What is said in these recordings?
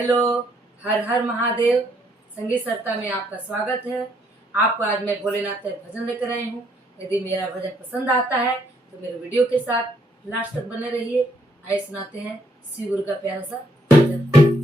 Hello, हर हर महादेव। संगीत सप्ताह में आपका स्वागत है। आपको आज मैं भोलेनाथ का भजन लेकर आई हूँ। यदि मेरा भजन पसंद आता है तो मेरे वीडियो के साथ लास्ट तक बने रहिए। आइए सुनाते हैं शिव गुरु का प्यारा सा भजन।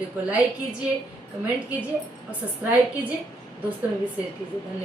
वीडियो को लाइक कीजिए, कमेंट कीजिए और सब्सक्राइब कीजिए, दोस्तों में भी शेयर कीजिए। धन्यवाद।